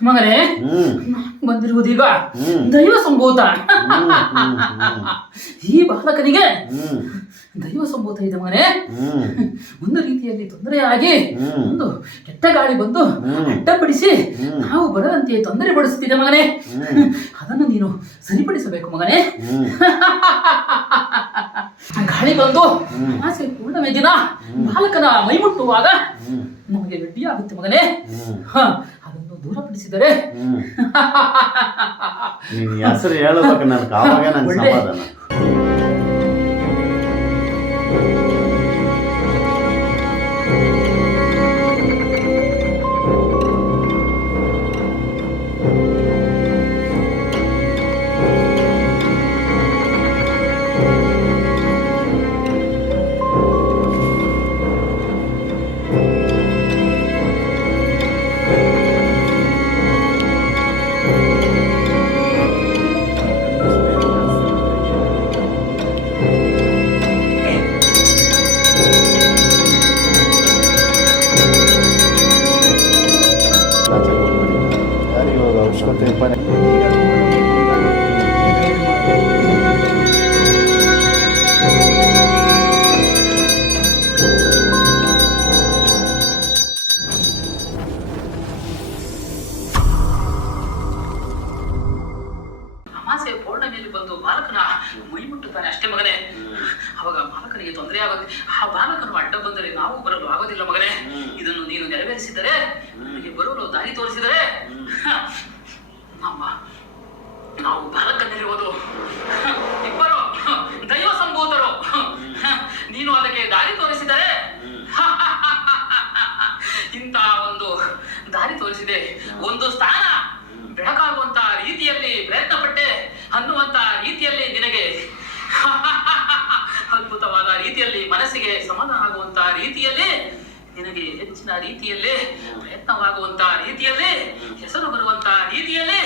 ಮಗನೇ ಬಂದಿರುವುದೀಗ. ದೈವ ಸಂಭೂತ ಈ ಬಾಲಕನಿಗೆ ದೈವ ಸಂಭೂತ ಇದೆ ಮಗನೇ. ಒಂದು ರೀತಿಯಲ್ಲಿ ತೊಂದರೆಯಾಗಿ ಆಗಿ ಒಂದು ಕೆಟ್ಟ ಗಾಳಿ ಬಂದು ಕೆಟ್ಟ ಅಡ್ಡಪಡಿಸಿ ನಾವು ಬರದಂತೆ ತೊಂದರೆ ಪಡಿಸುತ್ತಿದೆ ಮಗನೇ. ಅದನ್ನು ನೀನು ಸರಿಪಡಿಸಬೇಕು ಮಗನೇ. ಗಾಳಿ ಬಂದು. ಆಸೆ ಪೂರ್ಣಮೇ ದಿನ ಬಾಲಕನ ಮೈ ಮುಟ್ಟುವಾಗ ಹ್ಮ್. ನಮಗೆ ಗಟ್ಟಿಯಾಗುತ್ತೆ ಮಗನೇ. ಹ, ದೂರಪಡಿಸಿದರೆ. ನೀನ್ ಹೆಸರು ಹೇಳಬೇಕು ನನಗೆ ಆವಾಗ ನನ್ಗೆ ಸಮಾಧಾನ ಬಂದು ಬಾಲಕನ ಮೈ ಮುಟ್ಟುತ್ತಾನೆ. ಅಷ್ಟೇ ಮಗನೇ. ಅವಾಗ ಬಾಲಕನಿಗೆ ತೊಂದರೆ ಆಗುತ್ತೆ ಆ ಬಾಲಕನು ಅಡ್ಡ ಬಂದರೆ ನಾವು ಬರಲು ಆಗೋದಿಲ್ಲ ಮಗನೇ. ಇದನ್ನು ನೀನು ನೆರವೇರಿಸಿದರೆ ನನಗೆ ಬರಲು ದಾರಿ ತೋರಿಸಿದರೆ ನಮ್ಮ ನಾವು ಬಾಲಕನಲ್ಲಿರುವುದು ಇಬ್ಬರು ದೈವ ಸಂಭೂತರು. ನೀನು ಅದಕ್ಕೆ ದಾರಿ ತೋರಿಸಿದರೆ ಇಂತಹ ಒಂದು ದಾರಿ ತೋರಿಸಿದೆ. ಒಂದು ಸ್ಥಾನ ಬೆಳಕಾಗುವಂತ ರೀತಿಯಲ್ಲಿ ಪ್ರಯತ್ನ ಪಟ್ಟೆ ಅನ್ನುವಂತ ರೀತಿಯಲ್ಲಿ ನಿನಗೆ ಅದ್ಭುತವಾದ ರೀತಿಯಲ್ಲಿ ಮನಸ್ಸಿಗೆ ಸಮಾಧಾನ ಆಗುವಂತ ರೀತಿಯಲ್ಲೇ ನಿನಗೆ ಹೆಚ್ಚಿನ ರೀತಿಯಲ್ಲೇ ಪ್ರಯತ್ನವಾಗುವಂತ ರೀತಿಯಲ್ಲೇ ಹೆಸರು ಬರುವಂತ ರೀತಿಯಲ್ಲೇ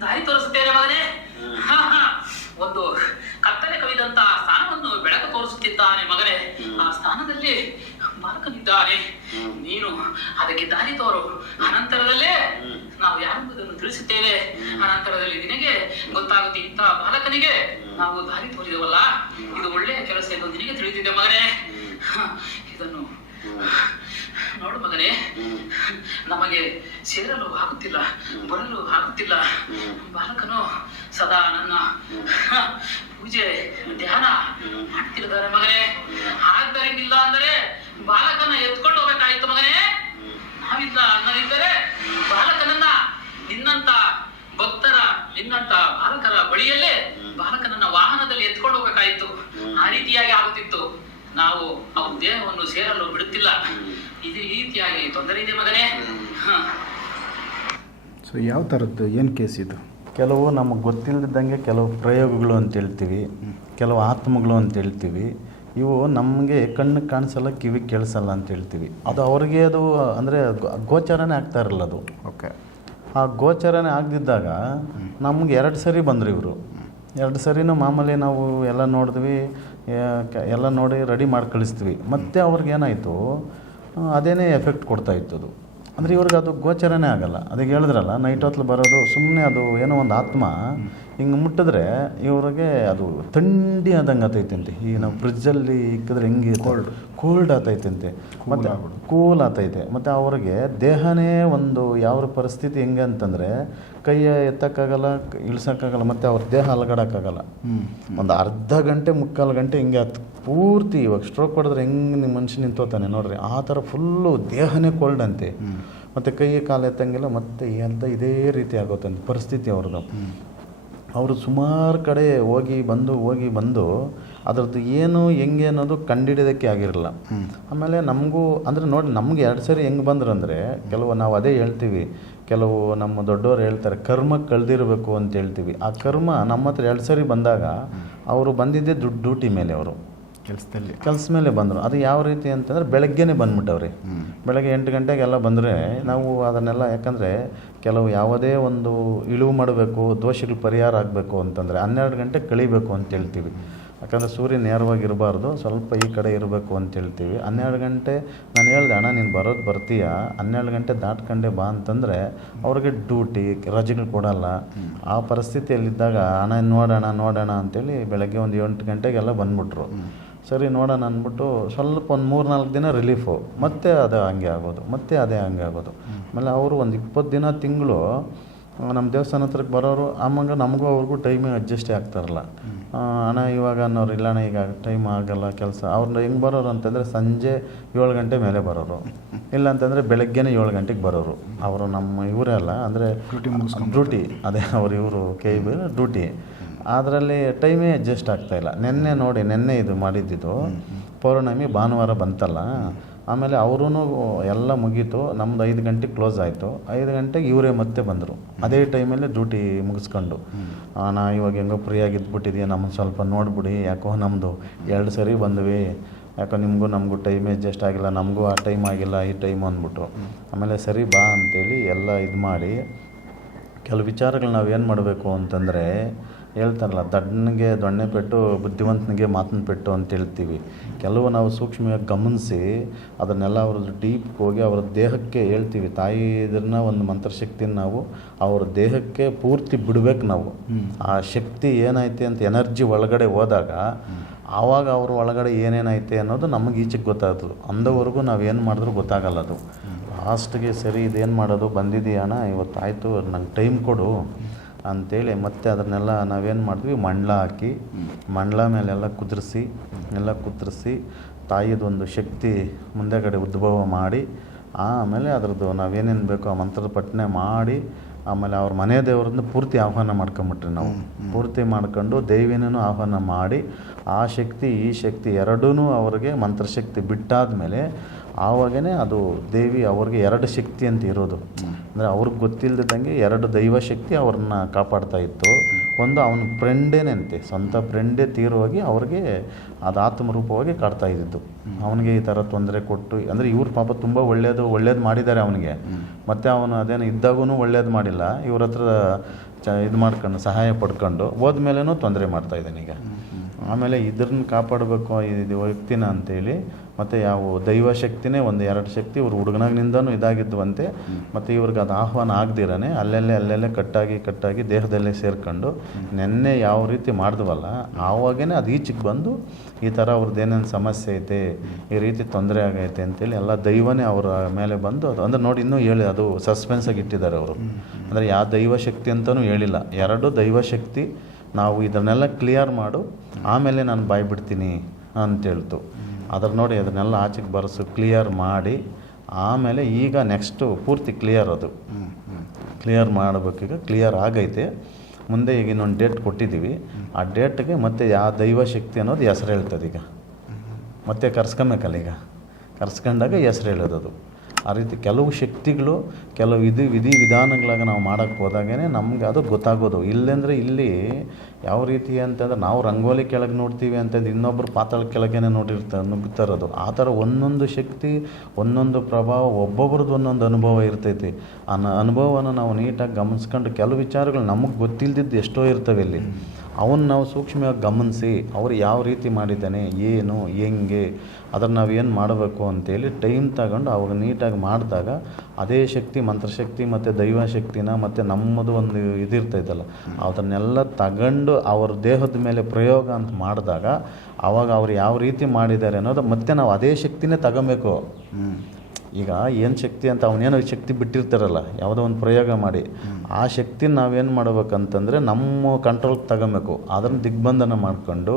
ದಾರಿ ತೋರಿಸುತ್ತೇನೆ ಮಗನೇ. ಒಂದು ಕತ್ತಲೆ ಕವಿದಂತ ಸ್ಥಾನವನ್ನು ಬೆಳಕು ತೋರಿಸುತ್ತಿದ್ದಾನೆ ಮಗನೇ. ಆ ಸ್ಥಾನದಲ್ಲಿ ಬಾಲಕನಿದ್ದಾನೆ. ನೀನು ಅದಕ್ಕೆ ದಾರಿ ತೋರು. ಅನಂತರದಲ್ಲೇ ನಾವು ಯಾರೆಂಬುದನ್ನು ತಿಳಿಸುತ್ತೇವೆ. ಅನಂತರದಲ್ಲಿ ನಿನಗೆ ಗೊತ್ತಾಗುತ್ತೆ ಇಂಥ ಬಾಲಕನಿಗೆ ನಾವು ದಾರಿ ತೋರಿದವಲ್ಲ. ಇದು ಒಳ್ಳೆಯ ಕೆಲಸ ಎಂದು ನಿನಗೆ ತಿಳಿದಿದೆ ಮಗನೇ. ಇದನ್ನು ನೋಡು ಮಗನೇ. ನಮಗೆ ಸೇರಲು ಆಗುತ್ತಿಲ್ಲ ಬರಲು ಆಗುತ್ತಿಲ್ಲ. ಬಾಲಕನು ಸದಾ ನನ್ನ ಪೂಜೆ ಧ್ಯಾನ ಮಾಡ್ತಿರ್ತಾರೆ ಮಗನೇ. ಆದ್ದರಿಂದ ಅಂದರೆ ಬಾಲಕನ ಎತ್ಕೊಂಡು ಹೋಗ್ಬೇಕಾಯ್ತು ಮಗನೇ. ನಾವಿಲ್ಲ ಅನ್ನದಿದ್ದರೆ ಬಾಲಕನನ್ನ ನಿನ್ನಂತ ಭಕ್ತರ ನಿನ್ನಂತ ಬಾಲಕರ ಬಳಿಯಲ್ಲೇ ಬಾಲಕನನ್ನ ವಾಹನದಲ್ಲಿ ಎತ್ಕೊಂಡು ಹೋಗಬೇಕಾಯಿತು. ಆ ರೀತಿಯಾಗಿ ಆಗುತ್ತಿತ್ತು. ನಾವು ಅವನ ದೇಹವನ್ನು ಸೇರಲು ಬಿಡುತ್ತಿಲ್ಲ. ಇದು ಈ ರೀತಿಯಾಗಿ ತೊಂದರೆ ಇದೆ ಮಗನೇ. ಹ. ಸೊ ಯಾವ ಥರದ್ದು? ಏನು ಕೇಸ್ ಇದು? ಕೆಲವು ನಮಗೆ ಗೊತ್ತಿಲ್ಲದಂಗೆ ಕೆಲವು ಪ್ರಯೋಗಗಳು ಅಂತ ಹೇಳ್ತೀವಿ. ಕೆಲವು ಆತ್ಮಗಳು ಅಂತ ಹೇಳ್ತೀವಿ. ಇವು ನಮಗೆ ಕಣ್ಣು ಕಾಣಿಸಲ್ಲ ಕಿವಿ ಕೇಳಿಸಲ್ಲ ಅಂತ ಹೇಳ್ತೀವಿ. ಅದು ಅವ್ರಿಗೆ ಅದು ಅಂದರೆ ಗೋಚರನೇ ಆಗ್ತಾ ಇರಲ್ಲ ಅದು. ಓಕೆ. ಆ ಗೋಚರನೇ ಆಗದಿದ್ದಾಗ ನಮ್ಗೆ ಎರಡು ಸರಿ ಬಂದರು ಇವರು. ಎರಡು ಸರಿನೂ ಮಾಮೂಲಿ ನಾವು ಎಲ್ಲ ನೋಡಿದ್ವಿ ಎಲ್ಲ ನೋಡಿ ರೆಡಿ ಮಾಡಿ ಕಳಿಸ್ತೀವಿ. ಮತ್ತೆ ಅವ್ರಿಗೆ ಏನಾಯಿತು ಅದೇನೇ ಎಫೆಕ್ಟ್ ಕೊಡ್ತಾ ಇತ್ತು ಅದು. ಅಂದರೆ ಇವ್ರಿಗೆ ಅದು ಗೋಚರನೇ ಆಗಲ್ಲ. ಅದಕ್ಕೆ ಹೇಳಿದ್ರಲ್ಲ ನೈಟ್ ಹೊತ್ಲು ಬರೋದು ಸುಮ್ಮನೆ ಅದು ಏನೋ ಒಂದು ಆತ್ಮ ಹಿಂಗೆ ಮುಟ್ಟಿದ್ರೆ ಇವ್ರಿಗೆ ಅದು ಥಂಡಿ ಆದಂಗೆ ಆತೈತಂತೆ ಈ ನಾವು ಫ್ರಿಜ್ಜಲ್ಲಿ ಇಕ್ಕಿದ್ರೆ ಹೆಂಗೆ ಕೋಲ್ಡ್ ಕೋಲ್ಡ್ ಆತೈತಂತೆ ಮತ್ತು ಕೂಲ್ ಆತೈತೆ ಮತ್ತು ಅವ್ರಿಗೆ ದೇಹನೇ ಒಂದು ಯಾವ ಪರಿಸ್ಥಿತಿ ಹೆಂಗೆ ಅಂತಂದರೆ ಕೈಯ ಎತ್ತಕ್ಕಾಗಲ್ಲ ಇಳಿಸೋಕ್ಕಾಗಲ್ಲ ಮತ್ತು ಅವ್ರ ದೇಹ ಅಲಗಡಕ್ಕಾಗಲ್ಲ. ಒಂದು ಅರ್ಧ ಗಂಟೆ ಮುಕ್ಕಾಲು ಗಂಟೆ ಹಿಂಗೆ ಆಯ್ತು ಪೂರ್ತಿ ಇವಾಗ ಸ್ಟ್ರೋಕ್ ಹೊಡೆದ್ರೆ ಹೆಂಗೆ ನಿಮ್ಮ ಮನುಷ್ಯ ನಿಂತೋತಾನೆ ನೋಡ್ರಿ. ಆ ಥರ ಫುಲ್ಲು ದೇಹನೇ ಕೋಲ್ಡ್ ಅಂತೆ. ಮತ್ತು ಕೈ ಕಾಲು ಎತ್ತಂಗಿಲ್ಲ ಮತ್ತು ಅಂತ ಇದೇ ರೀತಿ ಆಗೋತಂತೆ ಪರಿಸ್ಥಿತಿ ಅವ್ರದ್ದು. ಅವರು ಸುಮಾರು ಕಡೆ ಹೋಗಿ ಬಂದು ಹೋಗಿ ಬಂದು ಅದರದ್ದು ಏನು ಹೆಂಗೆ ಅನ್ನೋದು ಕಂಡಿಡಿಯೋದಕ್ಕೆ ಆಗಿರಲ್ಲ. ಆಮೇಲೆ ನಮಗೂ ಅಂದರೆ ನೋಡಿ ನಮ್ಗೆ ಎರಡು ಸರಿ ಹೆಂಗೆ ಬಂದ್ರು ಅಂದರೆ ಕೆಲವು ನಾವು ಅದೇ ಹೇಳ್ತೀವಿ ಕೆಲವು ನಮ್ಮ ದೊಡ್ಡವರು ಹೇಳ್ತಾರೆ ಕರ್ಮ ಕಳೆದಿರಬೇಕು ಅಂತ ಹೇಳ್ತೀವಿ. ಆ ಕರ್ಮ ನಮ್ಮ ಹತ್ರ ಎರಡು ಸರಿ ಬಂದಾಗ ಅವರು ಬಂದಿದ್ದೇ ದುಡ್ಡು ಡ್ಯೂಟಿ ಮೇಲೆ ಅವರು. ಕೆಲಸದಲ್ಲಿ ಕೆಲಸ ಮೇಲೆ ಬಂದರು. ಅದು ಯಾವ ರೀತಿ ಅಂತಂದರೆ ಬೆಳಗ್ಗೆನೇ ಬಂದ್ಬಿಟ್ಟವ್ರಿ. ಬೆಳಗ್ಗೆ ಎಂಟು ಗಂಟೆಗೆಲ್ಲ ಬಂದರೆ ನಾವು ಅದನ್ನೆಲ್ಲ ಯಾಕಂದರೆ ಕೆಲವು ಯಾವುದೇ ಒಂದು ಇಳುವು ಮಾಡಬೇಕು ದೋಷಗಳು ಪರಿಹಾರ ಆಗಬೇಕು ಅಂತಂದರೆ ಹನ್ನೆರಡು ಗಂಟೆ ಕಳಿಬೇಕು ಅಂತ ಹೇಳ್ತೀವಿ. ಯಾಕಂದರೆ ಸೂರ್ಯ ನೇರವಾಗಿ ಇರಬಾರ್ದು ಸ್ವಲ್ಪ ಈ ಕಡೆ ಇರಬೇಕು ಅಂತ ಹೇಳ್ತೀವಿ. ಹನ್ನೆರಡು ಗಂಟೆ ನಾನು ಹೇಳ್ದೆ ಅಣ್ಣ ನೀನು ಬರೋದು ಬರ್ತೀಯ? ಹನ್ನೆರಡು ಗಂಟೆ ದಾಟ್ಕೊಂಡೆ ಬಾ ಅಂತಂದರೆ ಅವ್ರಿಗೆ ಡ್ಯೂಟಿ ರಜೆಗಳು ಕೊಡಲ್ಲ. ಆ ಪರಿಸ್ಥಿತಿಯಲ್ಲಿದ್ದಾಗ ಅಣ್ಣ ನೋಡೋಣ ನೋಡೋಣ ಅಂತೇಳಿ ಬೆಳಗ್ಗೆ ಒಂದು ಎಂಟು ಗಂಟೆಗೆಲ್ಲ ಬಂದ್ಬಿಟ್ರು. ಸರಿ ನೋಡೋಣ ಅಂದ್ಬಿಟ್ಟು ಸ್ವಲ್ಪ ಒಂದು ಮೂರು ನಾಲ್ಕು ದಿನ ರಿಲೀಫು ಮತ್ತೆ ಅದು ಹಂಗೆ ಆಗೋದು ಮತ್ತೆ ಅದೇ ಹಂಗೆ ಆಗೋದು. ಆಮೇಲೆ ಅವರು ಒಂದು ಇಪ್ಪತ್ತು ದಿನ ತಿಂಗಳು ನಮ್ಮ ದೇವಸ್ಥಾನ ಹತ್ರಕ್ಕೆ ಬರೋರು ಆಮಂಗೆ ನಮಗೂ ಅವ್ರಿಗೂ ಟೈಮ್ ಅಡ್ಜಸ್ಟೇ ಆಗ್ತಾರಲ್ಲ. ಹಣ ಅಣ್ಣ ಇವಾಗ ಅನ್ನೋರು ಇಲ್ಲ ಅಣ್ಣ ಈಗ ಟೈಮ್ ಆಗೋಲ್ಲ ಕೆಲಸ. ಅವ್ರನ್ನ ಹೆಂಗೆ ಬರೋರು ಅಂತಂದರೆ ಸಂಜೆ ಏಳು ಗಂಟೆ ಮೇಲೆ ಬರೋರು. ಇಲ್ಲ ಅಂತಂದರೆ ಬೆಳಗ್ಗೆನೇ ಏಳು ಗಂಟೆಗೆ ಬರೋರು. ಅವರು ನಮ್ಮ ಇವರೇ ಅಲ್ಲ ಅಂದರೆ ಡ್ಯೂಟಿ ಅದೇ ಅವ್ರು ಇವರು ಕೆ ಬಿ ಡ್ಯೂಟಿ ಅದರಲ್ಲಿ ಟೈಮೇ ಅಡ್ಜಸ್ಟ್ ಆಗ್ತಾಯಿಲ್ಲ ನಿನ್ನೆ ನೋಡಿ, ನಿನ್ನೆ ಇದು ಮಾಡಿದ್ದಿದ್ದು ಪೌರ್ಣಮಿ ಭಾನುವಾರ ಬಂತಲ್ಲ. ಆಮೇಲೆ ಅವರೂ ಎಲ್ಲ ಮುಗೀತು. ನಮ್ದು ಐದು ಗಂಟೆಗೆ ಕ್ಲೋಸ್ ಆಯಿತು. ಐದು ಗಂಟೆಗೆ ಇವರೇ ಮತ್ತೆ ಬಂದರು. ಅದೇ ಟೈಮಲ್ಲಿ ಡ್ಯೂಟಿ ಮುಗಿಸ್ಕೊಂಡು. ನಾ ಇವಾಗ ಹೆಂಗೋ ಫ್ರೀಯಾಗಿ ಇದ್ಬಿಟ್ಟಿದ್ದೀನಿ ನಮ್ಮನ್ನು ಸ್ವಲ್ಪ ನೋಡ್ಬಿಡಿ. ಯಾಕೋ ನಮ್ಮದು ಎರಡು ಸರಿ ಬಂದ್ವಿ. ಯಾಕೋ ನಿಮಗೂ ನಮಗೂ ಟೈಮ್ ಅಡ್ಜಸ್ಟ್ ಆಗಿಲ್ಲ. ನಮಗೂ ಆ ಟೈಮ್ ಆಗಿಲ್ಲ, ಈ ಟೈಮ್ ಅಂದ್ಬಿಟ್ಟು. ಆಮೇಲೆ ಸರಿ ಬಾ ಅಂತೇಳಿ ಎಲ್ಲ ಇದು ಮಾಡಿ ಕೆಲವು ವಿಚಾರಗಳು ನಾವು ಏನು ಮಾಡಬೇಕು ಅಂತಂದರೆ ಹೇಳ್ತಾರಲ್ಲ ದಡ್ಡನಿಗೆ ದೊಣ್ಣೆ ಪೆಟ್ಟು ಬುದ್ಧಿವಂತನಿಗೆ ಮಾತಿನ ಪೆಟ್ಟು ಅಂತ ಹೇಳ್ತೀವಿ. ಕೆಲವು ನಾವು ಸೂಕ್ಷ್ಮವಾಗಿ ಗಮನಿಸಿ ಅದನ್ನೆಲ್ಲ ಅವ್ರದ್ದು ಡೀಪ್ ಹೋಗಿ ಅವ್ರ ದೇಹಕ್ಕೆ ಹೇಳ್ತೀವಿ. ತಾಯಿ ಇದನ್ನ ಒಂದು ಮಂತ್ರಶಕ್ತಿನ ನಾವು ಅವ್ರ ದೇಹಕ್ಕೆ ಪೂರ್ತಿ ಬಿಡ್ಬೇಕು ನಾವು. ಆ ಶಕ್ತಿ ಏನೈತೆ ಅಂತ ಎನರ್ಜಿ ಒಳಗಡೆ ಹೋದಾಗ ಆವಾಗ ಅವರು ಒಳಗಡೆ ಏನೇನೈತೆ ಅನ್ನೋದು ನಮಗೆ ಈಚೆಗೆ ಗೊತ್ತಾಗ್ತದೆ. ಅಂದವರೆಗೂ ನಾವು ಏನು ಮಾಡಿದ್ರೂ ಗೊತ್ತಾಗಲ್ಲ ಅದು. ಲಾಸ್ಟ್ಗೆ ಸರಿ ಇದೇನು ಮಾಡೋದು ಬಂದಿದೆಯಾಣ ಇವತ್ತಾಯಿತು ಇವತ್ತು ಆಯಿತು ನಂಗೆ ಟೈಮ್ ಕೊಡು. ಅಂತೇಳಿ ಮತ್ತೆ ಅದನ್ನೆಲ್ಲ ನಾವೇನು ಮಾಡ್ತೀವಿ ಮಂಡ್ಲ ಹಾಕಿ ಮಂಡ್ಲ ಮೇಲೆಲ್ಲ ಕುದ್ರಿಸಿ ಎಲ್ಲ ಕುದುರಿಸಿ ತಾಯಿದೊಂದು ಶಕ್ತಿ ಮುಂದೆಗಡೆ ಉದ್ಭವ ಮಾಡಿ ಆಮೇಲೆ ಅದರದ್ದು ನಾವೇನೇನು ಬೇಕೋ ಆ ಮಂತ್ರದ ಪಠನೆ ಮಾಡಿ ಆಮೇಲೆ ಅವ್ರ ಮನೆ ದೇವರನ್ನ ಪೂರ್ತಿ ಆಹ್ವಾನ ಮಾಡ್ಕೊಂಬಿಟ್ರಿ ನಾವು. ಪೂರ್ತಿ ಮಾಡ್ಕೊಂಡು ದೇವಿನೂ ಆಹ್ವಾನ ಮಾಡಿ ಆ ಶಕ್ತಿ ಈ ಶಕ್ತಿ ಎರಡೂ ಅವ್ರಿಗೆ ಮಂತ್ರಶಕ್ತಿ ಬಿಟ್ಟಾದಮೇಲೆ ಆವಾಗೇ ಅದು ದೇವಿ ಅವ್ರಿಗೆ ಎರಡು ಶಕ್ತಿ ಅಂತ ಇರೋದು. ಅಂದರೆ ಅವ್ರಿಗೆ ಗೊತ್ತಿಲ್ಲದಂಗೆ ಎರಡು ದೈವ ಶಕ್ತಿ ಅವ್ರನ್ನ ಕಾಪಾಡ್ತಾ ಇತ್ತು. ಒಂದು ಅವನ ಫ್ರೆಂಡೇನಂತೆ, ಸ್ವಂತ ಫ್ರೆಂಡೇ ತೀರೋಗಿ ಅವ್ರಿಗೆ ಅದು ಆತ್ಮರೂಪವಾಗಿ ಕಾಡ್ತಾ ಇದ್ದಿದ್ದು. ಅವನಿಗೆ ಈ ಥರ ತೊಂದರೆ ಕೊಟ್ಟು, ಅಂದರೆ ಇವ್ರ ಪಾಪ ತುಂಬ ಒಳ್ಳೆಯದು ಒಳ್ಳೇದು ಮಾಡಿದ್ದಾರೆ ಅವನಿಗೆ. ಮತ್ತು ಅವನು ಅದೇನು ಇದ್ದಾಗೂ ಒಳ್ಳೇದು ಮಾಡಿಲ್ಲ, ಇವ್ರ ಹತ್ರ ಚ ಇದು ಮಾಡ್ಕೊಂಡು, ಸಹಾಯ ಪಡ್ಕೊಂಡು ಹೋದ್ಮೇಲೆನೂ ತೊಂದರೆ ಮಾಡ್ತಾ ಇದ್ದಾನೆ ಈಗ. ಆಮೇಲೆ ಇದ್ರನ್ನ ಕಾಪಾಡಬೇಕು, ಇದು ವ್ಯಕ್ತಿನ ಅಂತೇಳಿ ಮತ್ತು ಯಾವ ದೈವ ಶಕ್ತಿನೇ ಒಂದು ಎರಡು ಶಕ್ತಿ ಇವ್ರು ಹುಡುಗನಾಗಿನಿಂದನೂ ಇದಾಗಿದ್ವಂತೆ ಮತ್ತು ಇವ್ರಿಗೆ ಅದು ಆಹ್ವಾನ ಆಗದಿರನೇ ಅಲ್ಲಲ್ಲೇ ಅಲ್ಲಲ್ಲೇ ಕಟ್ಟಾಗಿ ಕಟ್ಟಾಗಿ ದೇಹದಲ್ಲೇ ಸೇರ್ಕೊಂಡು ನೆನ್ನೆ ಯಾವ ರೀತಿ ಮಾಡಿದ್ವಲ್ಲ ಆವಾಗೇ ಅದು ಈಚೆಗೆ ಬಂದು ಈ ಥರ ಅವ್ರದ್ದು ಏನೇನು ಸಮಸ್ಯೆ ಐತೆ, ಈ ರೀತಿ ತೊಂದರೆ ಆಗೈತೆ ಅಂತೇಳಿ ಎಲ್ಲ ದೈವನೇ ಅವರ ಮೇಲೆ ಬಂದು ಅದು ಅಂದ್ರೆ ನೋಡಿ ಇನ್ನೂ ಹೇಳಿ ಅದು ಸಸ್ಪೆನ್ಸಾಗಿ ಇಟ್ಟಿದ್ದಾರೆ ಅವರು. ಅಂದರೆ ಯಾವ ದೈವ ಶಕ್ತಿ ಅಂತಲೂ ಹೇಳಿಲ್ಲ, ಎರಡು ದೈವ ಶಕ್ತಿ ನಾವು ಇದನ್ನೆಲ್ಲ ಕ್ಲಿಯರ್ ಮಾಡು, ಆಮೇಲೆ ನಾನು ಬಾಯ್ಬಿಡ್ತೀನಿ ಅಂತೇಳ್ತು. ಅದ್ರ ನೋಡಿ ಅದನ್ನೆಲ್ಲ ಆಚೆಗೆ ಬರೆಸು ಕ್ಲಿಯರ್ ಮಾಡಿ, ಆಮೇಲೆ ಈಗ ನೆಕ್ಸ್ಟು ಪೂರ್ತಿ ಕ್ಲಿಯರ್ ಅದು. ಕ್ಲಿಯರ್ ಮಾಡಬೇಕೀಗ ಕ್ಲಿಯರ್ ಆಗೈತೆ. ಮುಂದೆ ಈಗ ಇನ್ನೊಂದು ಡೇಟ್ ಕೊಟ್ಟಿದ್ದೀವಿ. ಆ ಡೇಟ್ಗೆ ಮತ್ತೆ ಯಾವ ದೈವ ಶಕ್ತಿ ಅನ್ನೋದು ಹೆಸರು ಹೇಳ್ತದೆ ಈಗ. ಮತ್ತೆ ಕರ್ಸ್ಕೊಬೇಕಲ್ಲ ಈಗ. ಕರ್ಸ್ಕೊಂಡಾಗ ಹೆಸರು ಹೇಳೋದು ಅದು. ಆ ರೀತಿ ಕೆಲವು ಶಕ್ತಿಗಳು, ಕೆಲವು ವಿಧಿ ವಿಧಿ ವಿಧಾನಗಳಾಗ ನಾವು ಮಾಡೋಕ್ಕೆ ಹೋದಾಗೇ ನಮ್ಗೆ ಅದು ಗೊತ್ತಾಗೋದು. ಇಲ್ಲೆಂದರೆ ಇಲ್ಲಿ ಯಾವ ರೀತಿ ಅಂತಂದ್ರೆ ನಾವು ರಂಗೋಲಿ ಕೆಳಗೆ ನೋಡ್ತೀವಿ ಅಂತಂದು ಇನ್ನೊಬ್ಬರು ಪಾತಾಳ ಕೆಳಗೇನೆ ನೋಡಿರ್ತಾರೆ ನುಗ್ತಾರದು ಆ ಥರ ಒಂದೊಂದು ಶಕ್ತಿ, ಒಂದೊಂದು ಪ್ರಭಾವ, ಒಬ್ಬೊಬ್ರದ್ದು ಒಂದೊಂದು ಅನುಭವ ಇರ್ತೈತಿ. ಆ ಅನುಭವವನ್ನು ಅನುಭವನ ನಾವು ನೀಟಾಗಿ ಗಮನಿಸ್ಕೊಂಡು ಕೆಲವು ವಿಚಾರಗಳು ನಮಗೆ ಗೊತ್ತಿಲ್ಲದಿದ್ದು ಎಷ್ಟೋ ಇರ್ತವೆ ಇಲ್ಲಿ. ಅವನ್ನ ನಾವು ಸೂಕ್ಷ್ಮವಾಗಿ ಗಮನಿಸಿ ಅವ್ರು ಯಾವ ರೀತಿ ಮಾಡಿದ್ದಾನೆ, ಏನು, ಹೆಂಗೆ, ಅದನ್ನು ನಾವು ಏನು ಮಾಡಬೇಕು ಅಂತೇಳಿ ಟೈಮ್ ತಗೊಂಡು ಅವಾಗ ನೀಟಾಗಿ ಮಾಡಿದಾಗ ಅದೇ ಶಕ್ತಿ, ಮಂತ್ರಶಕ್ತಿ ಮತ್ತು ದೈವಶಕ್ತಿನ ಮತ್ತು ನಮ್ಮದು ಒಂದು ಇದಿರ್ತೈತಲ್ಲ, ಅದನ್ನೆಲ್ಲ ತಗೊಂಡು ಅವ್ರ ದೇಹದ ಮೇಲೆ ಪ್ರಯೋಗ ಅಂತ ಮಾಡಿದಾಗ ಆವಾಗ ಅವ್ರು ಯಾವ ರೀತಿ ಮಾಡಿದ್ದಾರೆ ಅನ್ನೋದು ಮತ್ತೆ ನಾವು ಅದೇ ಶಕ್ತಿನೇ ತಗೊಬೇಕು. ಈಗ ಏನು ಶಕ್ತಿ ಅಂತ ಅವನೇನೋ ಶಕ್ತಿ ಬಿಟ್ಟಿರ್ತಾರಲ್ಲ ಯಾವುದೋ ಒಂದು ಪ್ರಯೋಗ ಮಾಡಿ. ಆ ಶಕ್ತಿನ ನಾವೇನು ಮಾಡ್ಬೇಕಂತಂದರೆ ನಮ್ಮ ಕಂಟ್ರೋಲ್ ತಗೊಬೇಕು. ಅದನ್ನು ದಿಗ್ಬಂಧನ ಮಾಡ್ಕೊಂಡು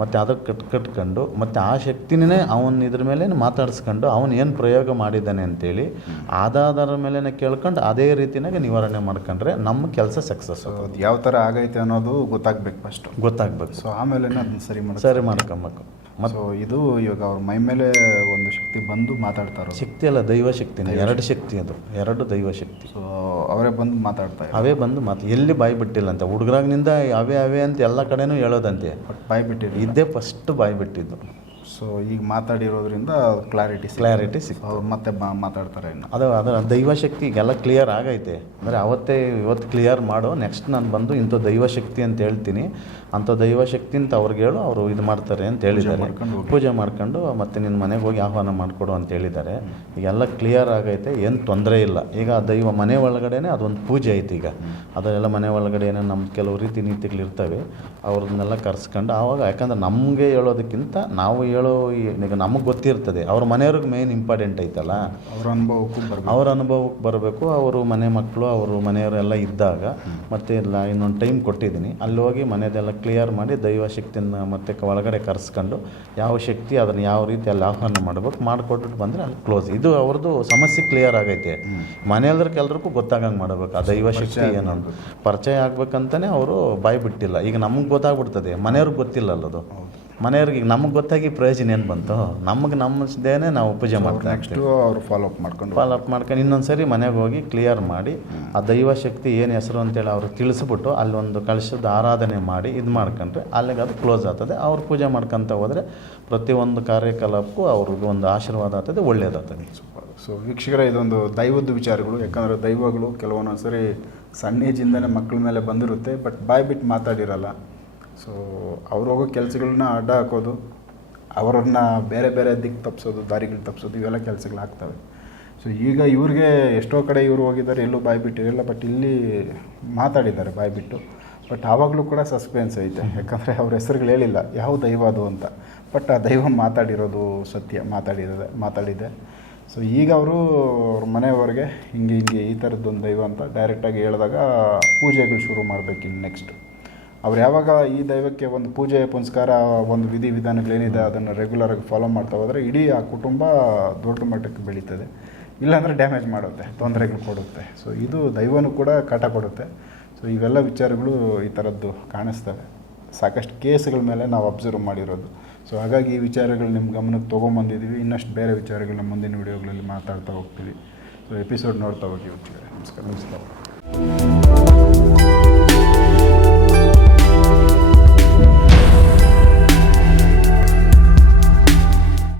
ಮತ್ತು ಅದಕ್ಕೆ ಕಟ್ ಕಟ್ಕೊಂಡು ಮತ್ತು ಆ ಶಕ್ತಿನೇ ಅವನ ಇದ್ರ ಮೇಲೆ ಮಾತಾಡಿಸ್ಕೊಂಡು ಅವನು ಏನು ಪ್ರಯೋಗ ಮಾಡಿದ್ದಾನೆ ಅಂತೇಳಿ ಅದಾದರ ಮೇಲೆ ಕೇಳ್ಕೊಂಡು ಅದೇ ರೀತಿನಾಗ ನಿವಾರಣೆ ಮಾಡ್ಕೊಂಡ್ರೆ ನಮ್ಮ ಕೆಲಸ ಸಕ್ಸಸ್ ಅದು ಯಾವ ಥರ ಆಗೈತೆ ಅನ್ನೋದು ಗೊತ್ತಾಗ್ಬೇಕು ಫಸ್ಟು ಗೊತ್ತಾಗ್ಬೇಕು. ಸೊ ಆಮೇಲೆ ಅದನ್ನ ಸರಿ ಮಾಡಿ ಸರಿ ಮಾಡ್ಕೊಬೇಕು. ಮತ್ತು ಸೊ ಇದು ಇವಾಗ ಅವ್ರ ಮೈ ಮೇಲೆ ಒಂದು ಶಕ್ತಿ ಬಂದು ಮಾತಾಡ್ತಾರೆ ಶಕ್ತಿ ಅಲ್ಲ ದೈವ ಶಕ್ತಿನೇ ಎರಡು ಶಕ್ತಿ. ಅದು ಎರಡು ದೈವ ಶಕ್ತಿ. ಸೊ ಅವರೇ ಬಂದು ಮಾತಾಡ್ತಾರೆ ಅವೇ ಬಂದು ಮಾತು ಎಲ್ಲಿ ಬಾಯಿ ಬಿಟ್ಟಿಲ್ಲ ಅಂತ ಹುಡುಗರಾಗಿನಿಂದ ಅವೇ ಅವೇ ಅಂತ ಎಲ್ಲ ಕಡೆನೂ ಹೇಳೋದಂತೆ. ಬಟ್ ಬಾಯಿ ಬಿಟ್ಟಿದ್ದು ಇದ್ದೇ ಫಸ್ಟ್ ಬಾಯಿ ಬಿಟ್ಟಿದ್ದು. ಸೊ ಈಗ ಮಾತಾಡಿರೋದ್ರಿಂದ ಕ್ಲಾರಿಟಿ ಕ್ಲಾರಿಟಿ ಸಿಗ್ತದೆ. ಅವ್ರು ಮತ್ತೆ ಮಾತಾಡ್ತಾರೆ ಇನ್ನು. ಅದು ಅದರ ದೈವಶಕ್ತಿ ಈಗೆಲ್ಲ ಕ್ಲಿಯರ್ ಆಗೈತೆ. ಅಂದರೆ ಅವತ್ತೇ ಇವತ್ತು ಕ್ಲಿಯರ್ ಮಾಡು ನೆಕ್ಸ್ಟ್ ನಾನು ಬಂದು ಇಂಥ ದೈವಶಕ್ತಿ ಅಂತ ಹೇಳ್ತೀನಿ. ಅಂಥ ದೈವಶಕ್ತಿ ಅಂತ ಅವ್ರಿಗೆ ಹೇಳು ಅವರು ಇದು ಮಾಡ್ತಾರೆ ಅಂತ ಹೇಳಿದ್ದಾರೆ. ಮಾಡ್ಕೊಂಡು ಹೋಗಿ. ಪೂಜೆ ಮಾಡ್ಕೊಂಡು ಮತ್ತೆ ನಿನ್ನ ಮನೆಗೆ ಹೋಗಿ ಆಹ್ವಾನ ಮಾಡಿಕೊಡು ಅಂತ ಹೇಳಿದ್ದಾರೆ. ಈಗೆಲ್ಲ ಕ್ಲಿಯರ್ ಆಗೈತೆ ಏನು ತೊಂದರೆ ಇಲ್ಲ. ಈಗ ಆ ದೈವ ಮನೆ ಒಳಗಡೆನೆ ಅದೊಂದು ಪೂಜೆ ಐತೆ ಈಗ. ಅದೆಲ್ಲ ಮನೆ ಒಳಗಡೆ ಏನೋ ನಮ್ಮ ಕೆಲವು ರೀತಿ ನೀತಿಗಳಿರ್ತವೆ ಅವ್ರನ್ನೆಲ್ಲ ಕರ್ಸ್ಕೊಂಡು ಆವಾಗ ಯಾಕಂದ್ರೆ ನಮಗೆ ಹೇಳೋದಕ್ಕಿಂತ ನಾವು ಹೇಳೋ ಈ- ಈಗ ನಮಗೆ ಗೊತ್ತಿರ್ತದೆ. ಅವ್ರ ಮನೆಯವ್ರಿಗೆ ಮೇನ್ ಇಂಪಾರ್ಟೆಂಟ್ ಐತಲ್ಲ? ಅವ್ರ ಅನುಭವಕ್ಕೂ ಬರಬೇಕು. ಅವ್ರ ಅನುಭವಕ್ಕೆ ಬರಬೇಕು. ಅವರು ಮನೆ ಮಕ್ಕಳು ಅವರು ಮನೆಯವರೆಲ್ಲ ಇದ್ದಾಗ ಮತ್ತೆ ಇಲ್ಲ ಇನ್ನೊಂದು ಟೈಮ್ ಕೊಟ್ಟಿದ್ದೀನಿ. ಅಲ್ಲಿ ಹೋಗಿ ಮನೆದೆಲ್ಲ ಕ್ಲಿಯರ್ ಮಾಡಿ ದೈವ ಶಕ್ತಿಯನ್ನು ಮತ್ತೆ ಒಳಗಡೆ ಕರೆಸ್ಕೊಂಡು ಯಾವ ಶಕ್ತಿ ಅದನ್ನು ಯಾವ ರೀತಿ ಅಲ್ಲಿ ಆಹ್ವಾನ ಮಾಡಬೇಕು ಮಾಡಿಕೊಟ್ಬಿಟ್ಟು ಬಂದರೆ ಅಲ್ಲಿ ಕ್ಲೋಸ್ ಇದು ಅವ್ರದ್ದು ಸಮಸ್ಯೆ ಕ್ಲಿಯರ್ ಆಗೈತೆ. ಮನೆಯಲ್ದ್ರಿಗೆ ಎಲ್ರಿಗೂ ಗೊತ್ತಾಗಂಗೆ ಮಾಡಬೇಕು. ಆ ದೈವ ಶಕ್ತಿ ಏನೊಂದು. ಪರಿಚಯ ಆಗ್ಬೇಕಂತಲೇ ಅವರು ಬಾಯಿ ಬಿಟ್ಟಿಲ್ಲ. ಈಗ ನಮಗೆ ಗೊತ್ತಾಗ್ಬಿಡ್ತದೆ. ಮನೆಯವ್ರಿಗೆ ಗೊತ್ತಿಲ್ಲ ಅಲ್ಲದು ಮನೆಯವ್ರಿಗೆ ನಮಗೆ ಗೊತ್ತಾಗಿ ಪ್ರಯೋಜನ ಏನು ಬಂತು ನಮಗೆ ನಮ್ಮದೇನೆ ನಾವು ಪೂಜೆ ಮಾಡ್ತಾ ಅವ್ರು ಫಾಲೋ ಅಪ್ ಮಾಡ್ಕೊಂಡು ಫಾಲೋ ಅಪ್ ಮಾಡ್ಕೊಂಡು ಇನ್ನೊಂದು ಸರಿ ಮನೆಗೆ ಹೋಗಿ ಕ್ಲಿಯರ್ ಮಾಡಿ ಆ ದೈವ ಶಕ್ತಿ ಏನು ಹೆಸರು ಅಂತೇಳಿ ಅವ್ರು ತಿಳಿಸ್ಬಿಟ್ಟು ಅಲ್ಲಿ ಒಂದು ಕಳಶದ ಆರಾಧನೆ ಮಾಡಿ ಇದು ಮಾಡ್ಕೊಂಡ್ರೆ ಅಲ್ಲಿಗೆ ಅದು ಕ್ಲೋಸ್ ಆಗ್ತದೆ. ಅವ್ರು ಪೂಜೆ ಮಾಡ್ಕೊತ ಹೋದರೆ ಪ್ರತಿಯೊಂದು ಕಾರ್ಯಕಲಾಪಕ್ಕೂ ಅವ್ರಿಗೆ ಒಂದು ಆಶೀರ್ವಾದ ಆಗ್ತದೆ ಒಳ್ಳೆಯದಾಗ್ತದೆ ಸೊ ವೀಕ್ಷಕರೇ ಇದೊಂದು ದೈವದ ವಿಚಾರಗಳು ಯಾಕಂದರೆ ದೈವಗಳು ಕೆಲವೊಂದೊಂದು ಸರಿ ಸಣ್ಣ ಏಜಿಂದನೇ ಮಕ್ಕಳ ಮೇಲೆ ಬಂದಿರುತ್ತೆ ಬಟ್ ಬಾಯ್ ಬಿಟ್ಟು ಮಾತಾಡಿರಲ್ಲ. ಸೊ ಅವ್ರು ಹೋಗೋ ಕೆಲಸಗಳನ್ನ ಅಡ್ಡ ಹಾಕೋದು, ಅವರನ್ನ ಬೇರೆ ಬೇರೆ ದಿಕ್ಕು ತಪ್ಪಿಸೋದು ದಾರಿಗಳು ತಪ್ಪಿಸೋದು ಇವೆಲ್ಲ ಕೆಲಸಗಳಾಗ್ತವೆ ಸೊ ಈಗ ಇವ್ರಿಗೆ ಎಷ್ಟೋ ಕಡೆ ಇವರು ಹೋಗಿದ್ದಾರೆ, ಎಲ್ಲೂ ಬಾಯಿ ಬಿಟ್ಟಿರಲ್ಲ ಬಟ್ ಇಲ್ಲಿ ಮಾತಾಡಿದ್ದಾರೆ ಬಾಯಿ ಬಿಟ್ಟು ಬಟ್ ಆವಾಗಲೂ ಕೂಡ ಸಸ್ಪೆನ್ಸ್ ಐತೆ. ಯಾಕಂದರೆ ಅವ್ರ ಹೆಸರುಗಳು ಹೇಳಿಲ್ಲ, ಯಾವ ದೈವ ಅದು ಅಂತ. ಬಟ್ ಆ ದೈವ ಮಾತಾಡಿರೋದು ಸತ್ಯ, ಮಾತಾಡಿರೋದೆ, ಮಾತಾಡಿದೆ. ಸೊ ಈಗ ಅವರು ಅವ್ರ ಮನೆಯವರೆಗೆ, ಹಿಂಗೆ ಹಿಂಗೆ ಈ ಥರದ್ದೊಂದು ದೈವ ಅಂತ ಡೈರೆಕ್ಟಾಗಿ ಹೇಳಿದಾಗ ಪೂಜೆಗಳು ಶುರು ಮಾಡಬೇಕು ಇನ್ನು ನೆಕ್ಸ್ಟ್ ಅವ್ರು ಯಾವಾಗ ಈ ದೈವಕ್ಕೆ ಒಂದು ಪೂಜೆ, ಪುನಸ್ಕಾರ, ಒಂದು ವಿಧಿ ವಿಧಾನಗಳೇನಿದೆ ಅದನ್ನು ರೆಗ್ಯುಲರಾಗಿ ಫಾಲೋ ಮಾಡ್ತಾ ಹೋದರೆ ಇಡೀ ಆ ಕುಟುಂಬ ದೊಡ್ಡ ಮಟ್ಟಕ್ಕೆ ಬೆಳೀತದೆ. ಇಲ್ಲಾಂದರೆ ಡ್ಯಾಮೇಜ್ ಮಾಡುತ್ತೆ, ತೊಂದರೆಗಳು ಕೊಡುತ್ತೆ. ಸೊ ಇದು ದೈವನೂ ಕೂಡ ಕಾಟ ಕೊಡುತ್ತೆ. ಸೊ ಇವೆಲ್ಲ ವಿಚಾರಗಳು ಈ ಥರದ್ದು ಕಾಣಿಸ್ತವೆ. ಸಾಕಷ್ಟು ಕೇಸ್ಗಳ ಮೇಲೆ ನಾವು ಅಬ್ಸರ್ವ್ ಮಾಡಿರೋದು. ಸೊ ಹಾಗಾಗಿ ಈ ವಿಚಾರಗಳು ನಿಮ್ಮ ಗಮನಕ್ಕೆ ತೊಗೊಂಬಂದಿದ್ದೀವಿ ಇನ್ನಷ್ಟು ಬೇರೆ ವಿಚಾರಗಳನ್ನ ಮುಂದಿನ ವೀಡಿಯೋಗಳಲ್ಲಿ ಮಾತಾಡ್ತಾ ಹೋಗ್ತೀವಿ. ಸೊ ಎಪಿಸೋಡ್ ನೋಡ್ತಾ ಹೋಗಿ ನಮಸ್ಕಾರ ನಮಸ್ಕಾರ.